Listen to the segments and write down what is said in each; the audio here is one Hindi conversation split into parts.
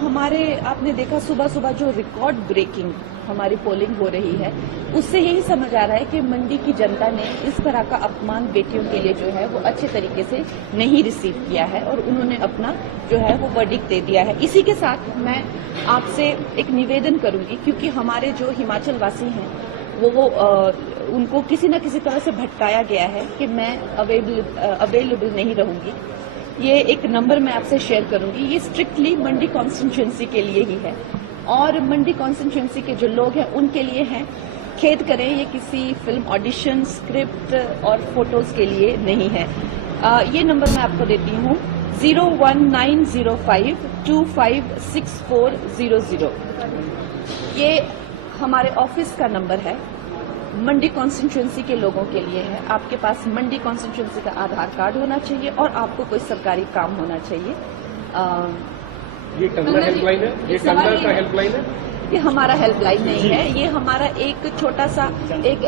हमारे आपने देखा सुबह सुबह जो रिकॉर्ड ब्रेकिंग हमारी पोलिंग हो रही है, उससे यही समझ आ रहा है कि मंडी की जनता ने इस तरह का अपमान बेटियों के लिए जो है वो अच्छे तरीके से नहीं रिसीव किया है और उन्होंने अपना जो है वो वर्डिक्ट दे दिया है। इसी के साथ मैं आपसे एक निवेदन करूंगी, क्योंकि हमारे जो हिमाचल वासी हैं वो उनको किसी न किसी तरह से भटकाया गया है कि मैं अवेलेबल नहीं रहूंगी। ये एक नंबर मैं आपसे शेयर करूंगी, ये स्ट्रिक्टली मंडी कॉन्स्टिट्यूंसी के लिए ही है और मंडी कॉन्स्टिट्यूंसी के जो लोग हैं उनके लिए हैं। खेद करें, ये किसी फिल्म ऑडिशन, स्क्रिप्ट और फोटोज के लिए नहीं है। ये नंबर मैं आपको देती हूँ 01905256400। ये हमारे ऑफिस का नंबर है, मंडी कॉन्स्टिट्यूंसी के लोगों के लिए है। आपके पास मंडी कॉन्स्टिट्यूंसी का आधार कार्ड होना चाहिए और आपको कोई सरकारी काम होना चाहिए। ये टंडा हेल्पलाइन है, ये टंडा का हेल्पलाइन है। ये हमारा हेल्पलाइन नहीं है, ये हमारा एक छोटा सा एक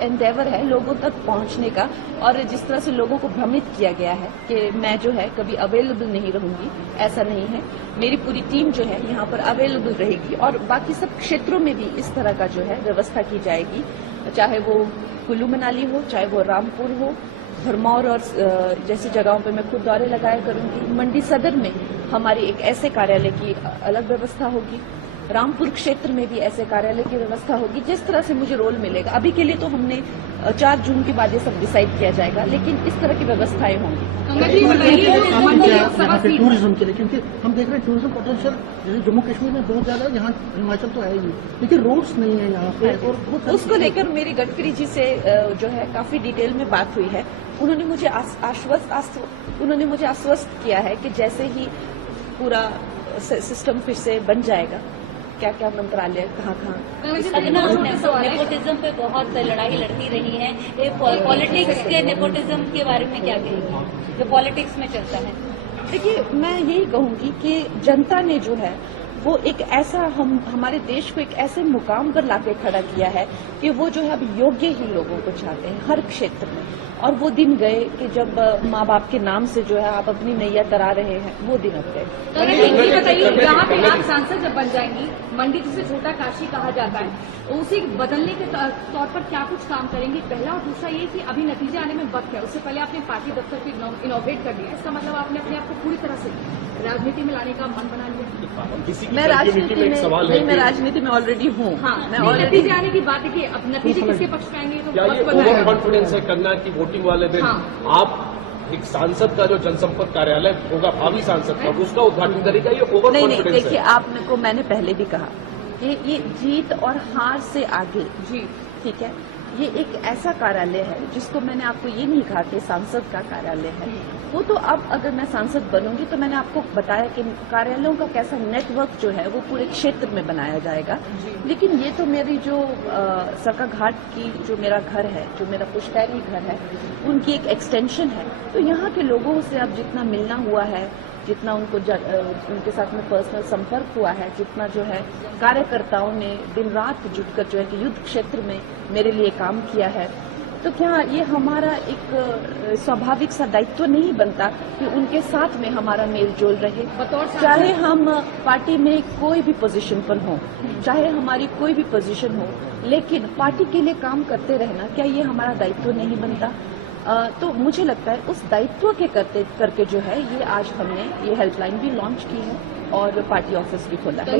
एंडेवर है लोगों तक पहुंचने का। और जिस तरह से लोगों को भ्रमित किया गया है कि मैं जो है कभी अवेलेबल नहीं रहूंगी, ऐसा नहीं है। मेरी पूरी टीम जो है यहाँ पर अवेलेबल रहेगी और बाकी सब क्षेत्रों में भी इस तरह का जो है व्यवस्था की जाएगी, चाहे वो कुल्लू मनाली हो, चाहे वो रामपुर हो, भरमौर और जैसी जगहों पे मैं खुद दौरे लगाया करूंगी। मंडी सदर में हमारी एक ऐसे कार्यालय की अलग व्यवस्था होगी, रामपुर क्षेत्र में भी ऐसे कार्यालय की व्यवस्था होगी। जिस तरह से मुझे रोल मिलेगा, अभी के लिए तो हमने 4 जून के बाद ये सब डिसाइड किया जाएगा, लेकिन इस तरह की व्यवस्थाएं होंगी। टूरिज्म के लिए, क्योंकि हम देख रहे हैं टूरिज्म पोटेंशियल जैसे जम्मू कश्मीर में बहुत ज्यादा है, यहाँ हिमाचल तो है ही, लेकिन रोड्स नहीं है यहाँ पे। और उसको लेकर मेरी गडकरी जी से जो है काफी डिटेल में बात हुई है। उन्होंने मुझे आश्वस्त किया है कि जैसे ही पूरा सिस्टम फिर से बन जाएगा, क्या क्या मंत्रालय कहाँ नेपोटिज्म पे बहुत लड़ाई लड़ती रही है, पॉलिटिक्स के नेपोटिज्म के बारे में क्या कहेंगे जो पॉलिटिक्स में चलता है? देखिए, मैं यही कहूंगी कि जनता ने जो है वो एक ऐसा हमारे देश को एक ऐसे मुकाम पर लाके खड़ा किया है कि वो जो है अब योग्य ही लोगों को चाहते हैं हर क्षेत्र में। और वो दिन गए कि जब माँ बाप के नाम से जो है आप अपनी नैया तरा रहे हैं, वो दिन अब गए। तो ये बताइए, यहाँ पे आप सांसद जब बन जाएंगी, मंडी जिसे छोटा काशी कहा जाता है, उसे बदलने के तौर पर क्या कुछ काम करेंगे? पहला, और दूसरा ये कि अभी नतीजे आने में वक्त है, उससे पहले आपने पार्टी दफ्तर को इनोवेट कर दिया, इसका मतलब आपने अपने आप को पूरी तरह से राजनीति में लाने का मन बना लिया। मैं राजनीति में ऑलरेडी हूँ। हाँ, नतीजे आने की बात है कि अब नतीजे किसके पक्ष में आएंगे? तो ओवर कॉन्फिडेंस है करना की वोटिंग वाले दिन आप एक सांसद का जो जनसंपर्क कार्यालय होगा, भावी सांसद का, उसका उद्घाटन करेगा, ये ओवर कॉन्फिडेंस है। देखिए, आपने को मैंने पहले भी कहा कि ये जीत और हार से आगे जी, ठीक है, ये एक ऐसा कार्यालय है जिसको मैंने आपको ये नहीं कहा कि सांसद का कार्यालय है। वो तो अब अगर मैं सांसद बनूंगी तो मैंने आपको बताया कि कार्यालयों का कैसा नेटवर्क जो है वो पूरे क्षेत्र में बनाया जाएगा। लेकिन ये तो मेरी जो सरकाघाट की जो मेरा घर है, जो मेरा पुश्तैनी घर है, उनकी एक एक्सटेंशन है। तो यहाँ के लोगों से अब जितना मिलना हुआ है, जितना उनके साथ में पर्सनल संपर्क हुआ है, जितना जो है कार्यकर्ताओं ने दिन रात जुटकर जो है कि युद्ध क्षेत्र में मेरे लिए काम किया है, तो क्या ये हमारा एक स्वाभाविक सा दायित्व नहीं बनता कि उनके साथ में हमारा मेल जोल रहे? चाहे हम पार्टी में कोई भी पोजीशन पर हो, चाहे हमारी कोई भी पोजीशन हो, लेकिन पार्टी के लिए काम करते रहना, क्या ये हमारा दायित्व नहीं बनता? तो मुझे लगता है उस दायित्व के करके जो है ये आज हमने ये हेल्पलाइन भी लॉन्च की है और पार्टी ऑफिस भी खोला है।